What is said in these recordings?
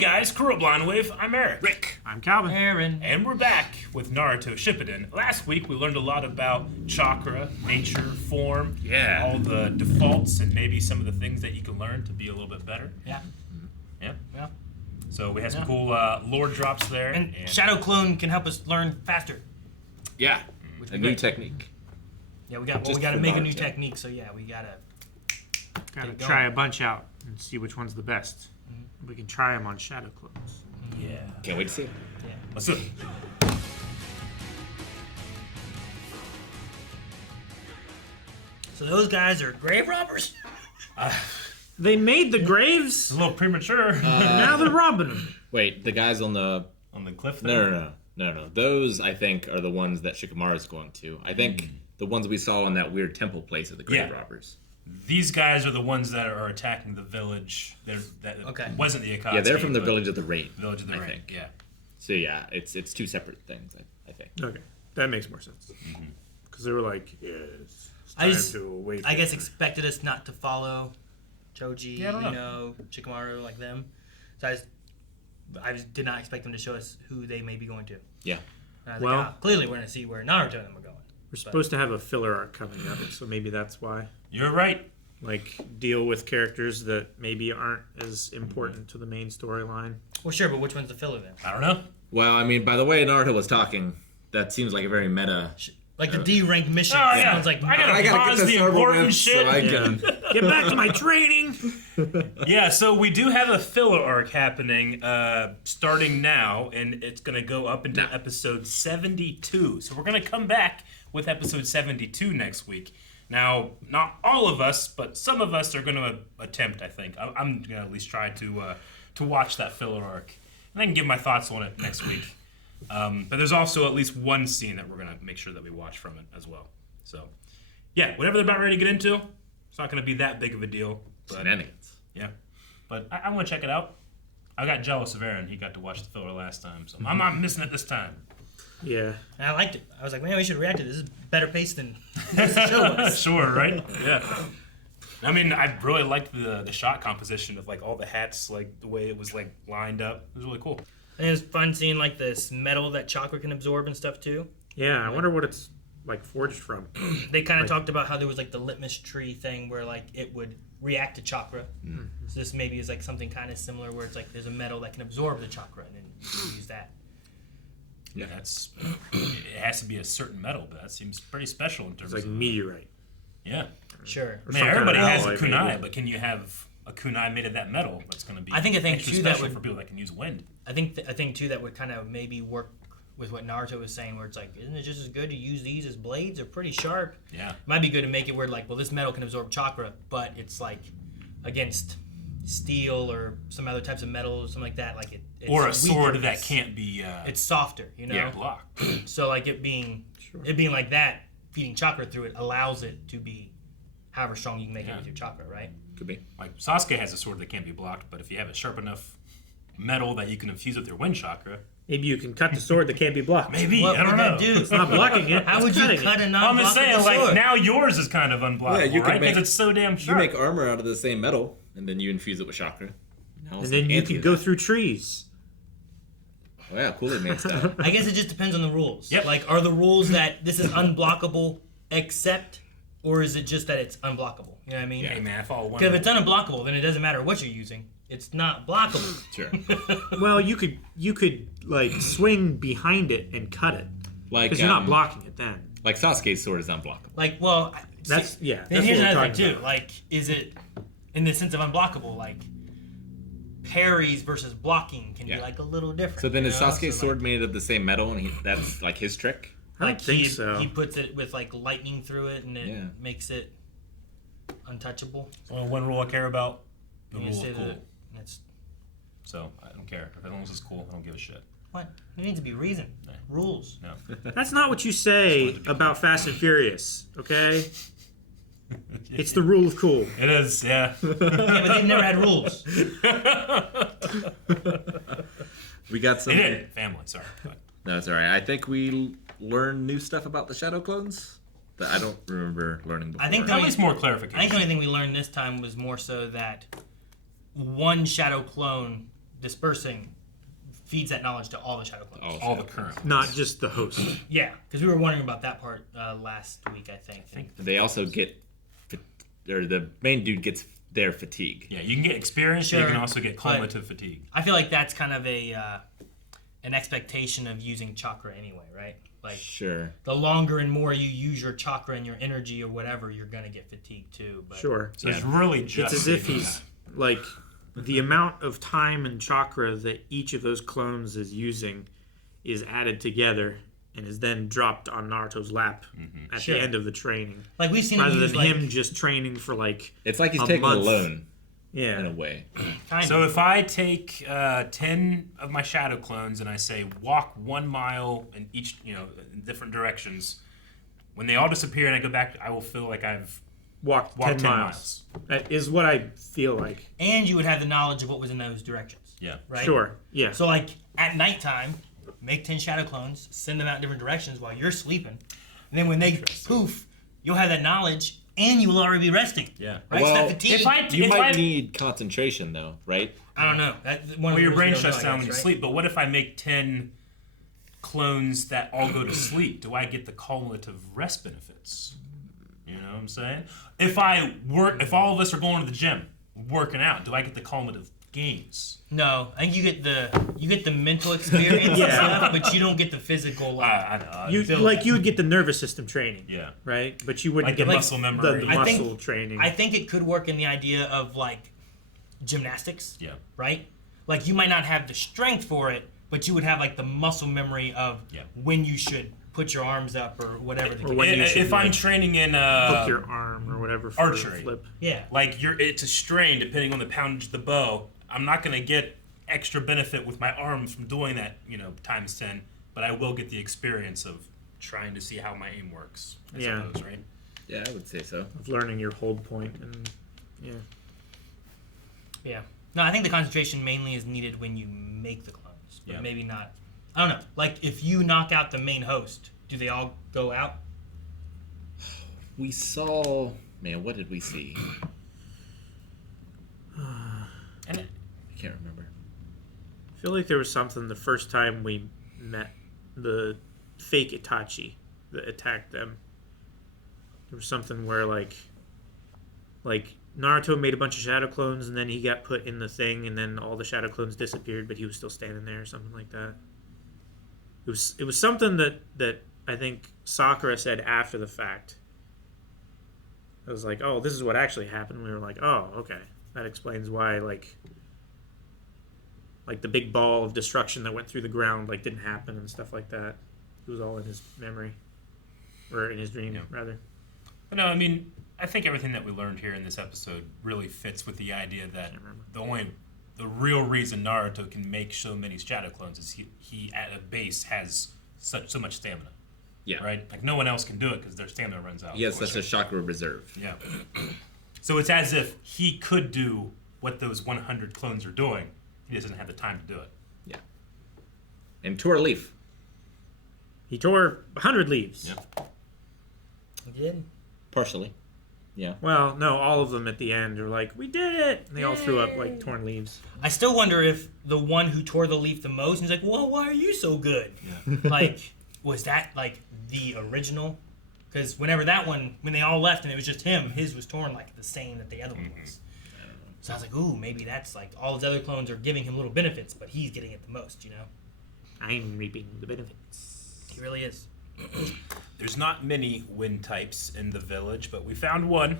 guys, Kuroblon Wave. I'm Eric. Rick. I'm Calvin. Aaron. And we're back with Naruto Shippuden. Last week we learned a lot about chakra, nature, form, all the defaults, and maybe some of the things that you can learn to be a little bit better. Yeah. So we had some cool lore drops there. And Shadow Clone can help us learn faster. Yeah. A new technique. Yeah, we got to make a new technique, so yeah, we gotta try a bunch out and see which one's the best. We can try them on Shadow Clones. Yeah. Can't wait to see it. Yeah. Let's do it. So those guys are grave robbers? They made the graves, It's a little premature. now they're robbing them. Wait, the guys on the cliff there? No. Those I think are the ones that Shikamaru's going to. I think the ones we saw in that weird temple place are the grave robbers. These guys are the ones that are attacking the village. Wasn't the Akatsuki. Yeah, they're from the Village of the Rain. Village of the I Rain, think. yeah. So yeah, it's two separate things. I think. Okay, that makes more sense. Because they were like, it's I time to wait. I guess expected us not to follow Choji, I don't know. Shikamaru like them. So I just did not expect them to show us who they may be going to. Yeah. And I was like, clearly we're going to see where Naruto and them are going. We're supposed to have a filler arc coming up, so maybe that's why. You're right. Like, deal with characters that maybe aren't as important to the main storyline. Well, sure, but which one's the filler then? I don't know. Well, I mean, by the way Naruto was talking, that seems like a very meta. Like the D-rank mission sounds like... I gotta pause the important shit. So I can... Get back to my training! Yeah, so we do have a filler arc happening starting now, and it's going to go up into episode 72. So we're going to come back with episode 72 next week. Now, not all of us, but some of us are going to attempt, I think. I'm going to at least try to watch that filler arc. And I can give my thoughts on it next week. But there's also at least one scene that we're going to make sure that we watch from it as well. So, yeah, whatever they're about ready to get into, it's not going to be that big of a deal. But, Shenanigans. Yeah. But I want to check it out. I got jealous of Aaron. He got to watch the filler last time. So I'm not missing it this time. Yeah. And I liked it. I was like, man, we should react to this. This is better paced than the show was. Sure, right? Yeah. I mean, I really liked the shot composition of, like, all the hats, like, the way it was, like, lined up. It was really cool. And it was fun seeing, like, this metal that chakra can absorb and stuff, too. Yeah, I wonder what it's, like, forged from. They kind of talked about how there was, like, the litmus tree thing where, like, it would react to chakra. So this maybe is, like, something kind of similar where it's, like, there's a metal that can absorb the chakra and then you use that. Yeah, it has to be a certain metal, but that seems pretty special in terms It's like of... meteorite. Yeah. Sure. I mean, everybody has a kunai, maybe. but can you have a kunai made of that metal that's going to be I think extra too, special that would, for people that can use wind? I think too, that would kind of maybe work with what Naruto was saying, where it's like, isn't it just as good to use these as blades? They're pretty sharp. Yeah. It might be good to make it where, like, well, this metal can absorb chakra, but it's, like, against steel or some other types of metal or something like that. Like it's or a sword weaker. that can't be... it's softer, you know? Yeah, blocked. So, like, it being like that, feeding chakra through it allows it to be however strong you can make it with your chakra, right? Could be. Like, Sasuke has a sword that can't be blocked, but if you have a sharp enough metal that you can infuse with your wind chakra... Maybe you can cut the sword that can't be blocked. Maybe, What I don't would know. that do? It's not blocking it. How would you cut a non-blockable I'm just saying, sword? like, now yours is kind of unblockable, Yeah, you can right? Because it's so damn You sharp. make armor out of the same metal, and then you infuse it with chakra. And then you can go through trees. Oh yeah, Kool-Aid Man style. I guess it just depends on the rules. Yep. Like, are the rules that this is unblockable except, or is it just that it's unblockable? You know what I mean? Hey, man, I follow one. Because if it's unblockable, then it doesn't matter what you're using. It's not blockable. Sure. Well, you could like swing behind it and cut it Like because you're not blocking it then. Like Sasuke's sword is unblockable. Like, well, That's see, yeah. Then That's here's what we're another thing talking too. about. Like, is it in the sense of unblockable? Like, parries versus blocking can be like a little different. So then is you know? Sasuke's So, sword made of the same metal, and that's like his trick? I don't like think so. he puts it with like lightning through it, and it Yeah. makes it untouchable. Well, one rule I care about, the You rule say of cool. that it's So I don't care. If as long as it's cool, I don't give a shit. what? There needs to be reason. Rules. No. That's not what you say about Fast and Furious, okay? It's the rule of cool. It is, yeah. Yeah, but they've never had rules. We got They some. did. Family, sorry. But No, it's alright. I think we learned new stuff about the Shadow Clones that I don't remember learning before. I think at least more I clarification. think the only thing we learned this time was more so that one shadow clone dispersing feeds that knowledge to all the shadow clones. All the current. Not just the host. Yeah, because we were wondering about that part last week, I think. They also get, or the main dude gets their fatigue. Yeah, you can get experience, Sure, you can also get cumulative fatigue. I feel like that's kind of an expectation of using chakra anyway, right? Like, Sure. the longer and more you use your chakra and your energy or whatever, you're gonna get fatigued too. But Sure. So it's really just. It's as if he's like the amount of time and chakra that each of those clones is using is added together and is then dropped on Naruto's lap at Sure. the end of the training, like we've seen rather him use than like him just training for like It's like he's a taking month. a loan in a yeah. way. kind So of. if I take 10 of my shadow clones and I say walk 1 mile in each, in different directions, when they all disappear and I go back, I will feel like I've Walked walked 10 miles. That is what I feel like. And you would have the knowledge of what was in those directions. Yeah. Right? Sure. Yeah. So like at nighttime, make 10 shadow clones, send them out in different directions while you're sleeping. And then when they poof, you'll have that knowledge and you will already be resting. Yeah. Right? Well, so that fatigue. You if might I- need concentration though, right? I don't know. That's one of Well, the your rules brain we don't shuts know, I down when guess, you right? sleep, but what if I make 10 clones that all go to sleep? Do I get the cumulative rest benefits? You know what I'm saying? If all of us are going to the gym, working out, do I get the cumulative gains? No, I think you get the mental experience Yeah. and stuff, but you don't get the physical. I know. You feel like that. you would get the nervous system training, Yeah. right? But you wouldn't Like the get muscle the memory. I think- muscle training. I think it could work in the idea of like gymnastics. Yeah. Right? Like you might not have the strength for it, but you would have like the muscle memory of Yeah. when you should put your arms up or whatever. The Or case. when you If should, I'm like, training in hook your arm or whatever for archery. a flip. Yeah. like it's a strain depending on the poundage of the bow. I'm not going to get extra benefit with my arms from doing that, times 10, but I will get the experience of trying to see how my aim works. I Yeah. suppose, right? Yeah, I would say so. Of learning your hold point and yeah. Yeah. No, I think the concentration mainly is needed when you make the clones, but Yeah. maybe not. I don't know. Like if you knock out the main host, do they all go out? We saw, man, what did we see? And it, I can't remember. I feel like there was something the first time we met the fake Itachi that attacked them. There was something where like Naruto made a bunch of shadow clones and then he got put in the thing and then all the shadow clones disappeared but he was still standing there or something like that. It was something that I think Sakura said after the fact. It was like, oh, this is what actually happened. We were like, oh, okay. That explains why like the big ball of destruction that went through the ground like didn't happen and stuff like that. It was all in his memory. Or in his dream, Yeah. rather. but no, I mean, I think everything that we learned here in this episode really fits with the idea that the real reason Naruto can make so many shadow clones is he at a base has so much stamina. Yeah. Right? Like no one else can do it because their stamina runs out. He has such a chakra reserve. Yeah. So it's as if he could do what those 100 clones are doing. He doesn't have the time to do it. Yeah. And tore a leaf. He tore 100 leaves. Yeah. You did. Partially. Yeah. Well, no, all of them at the end are like, we did it! And they all threw up like torn leaves. I still wonder if the one who tore the leaf the most, he's like, well, why are you so good? Yeah. Like, was that like the original? Because when they all left and it was just him, his was torn like the same that the other one was. So I was like, ooh, maybe that's like all his other clones are giving him little benefits, but he's getting it the most, I'm reaping the benefits. He really is. There's not many wind types in the village, but we found one,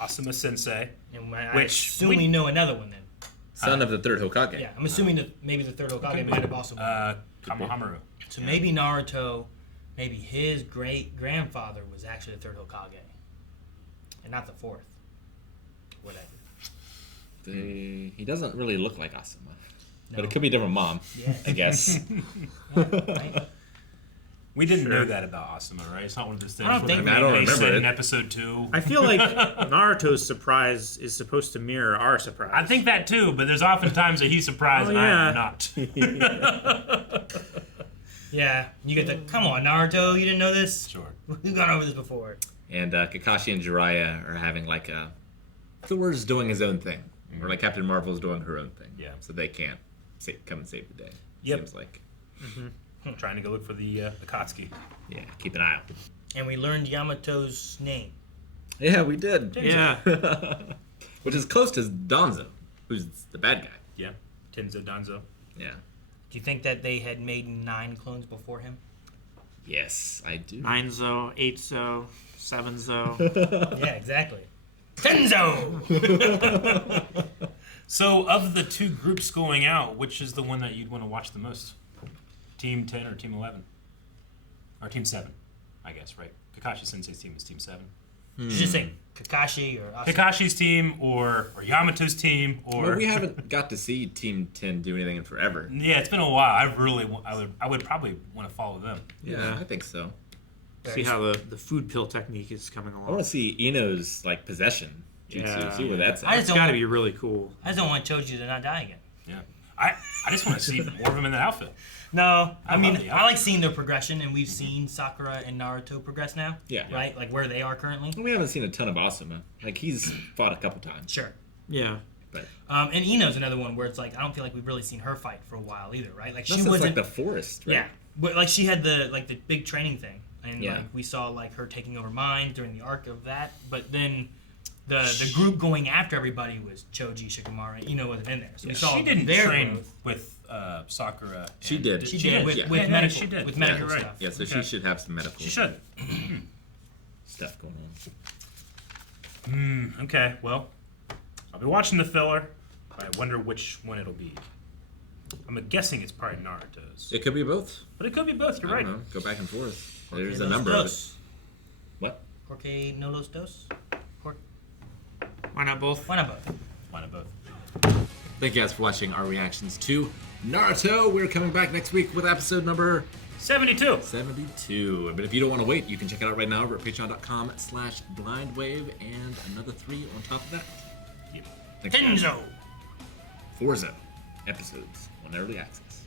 Asuma Sensei. And I Which assume we- we know another one then. Son of the third Hokage. Yeah, I'm assuming that maybe the third Hokage might have also been. Kamahamaru. So maybe Naruto, maybe his great-grandfather was actually the third Hokage. And not the fourth. Whatever. He doesn't really look like Asuma. But No. it could be a different mom, Yeah. I guess. Right? We didn't know that about Asuma, right? It's not one of those things. I don't where think they- I don't they remember said it. in episode 2. I feel like Naruto's surprise is supposed to mirror our surprise. I think that too, but there's often times that he's surprised Oh, and I yeah. am not. Yeah. You get the, come on, Naruto, you didn't know this? Sure. We've gone over this before. And Kakashi and Jiraiya are having like Thor's doing his own thing. Or like Captain Marvel's doing her own thing. Yeah. So they can't. come and save the day. Yep. Seems like. Trying to go look for the Akatsuki. Yeah, keep an eye out. And we learned Yamato's name. Yeah, we did. Yeah. Which is close to Danzo, who's the bad guy. Yeah. Tenzo Danzo. Yeah. Do you think that they had made 9 clones before him? Yes, I do. Ninezo, Eightzo, Sevenzo. Yeah, exactly. Tenzo! So, of the 2 groups going out, which is the one that you'd want to watch the most? Team 10 or Team 11? Or Team 7, I guess, right? Kakashi Sensei's team is Team 7. Did you just say Kakashi or Asuma? Kakashi's team or Yamato's team or... Well, we haven't got to see Team 10 do anything in forever. Yeah, it's been a while. I would probably want to follow them. Yeah, I think so. See how the food pill technique is coming I along. want to see Ino's like possession jutsu. Yeah, See where that's I at. just It's got to be really cool. I just don't want Choji to not die again. Yeah. I just want to see more of them in that outfit. No, I love mean, the I like seeing their progression, and we've seen Sakura and Naruto progress now. Yeah. Right? Like where they are currently. We haven't seen a ton of Asuma. Like he's fought a couple times. Sure. Yeah. But And Ino's another one where it's like, I don't feel like we've really seen her fight for a while either, right? Like she that's wasn't. like the forest, right? Yeah. But like she had the big training thing. And Yeah. like we saw like her taking over mine during the arc of that. But then the group going after everybody was Choji, Shikamaru, Ino wasn't in there. So we saw She didn't their train growth. with Sakura. She and- did. She She did did. with, Yeah. with Yeah, medical, she did. with Yeah, medical you're right. stuff. Yeah, so Okay. she should have some medical She should. stuff going on. Okay, well, I'll be watching the filler. I wonder which one it'll be. I'm guessing it's probably Naruto's. It could be both. But it could be both, you're I right. don't know. Go back and forth. Porque There's a los number of it. dos. What? Porque no los dos? Why not both? Why not both? Why not both? Thank you guys for watching our reactions to Naruto. We're coming back next week with episode number 72. 72. But if you don't want to wait, you can check it out right now over at patreon.com/blindwave and another 3 on top of that. Yep. Thanks, guys. Tenzo! Forza episodes on early access.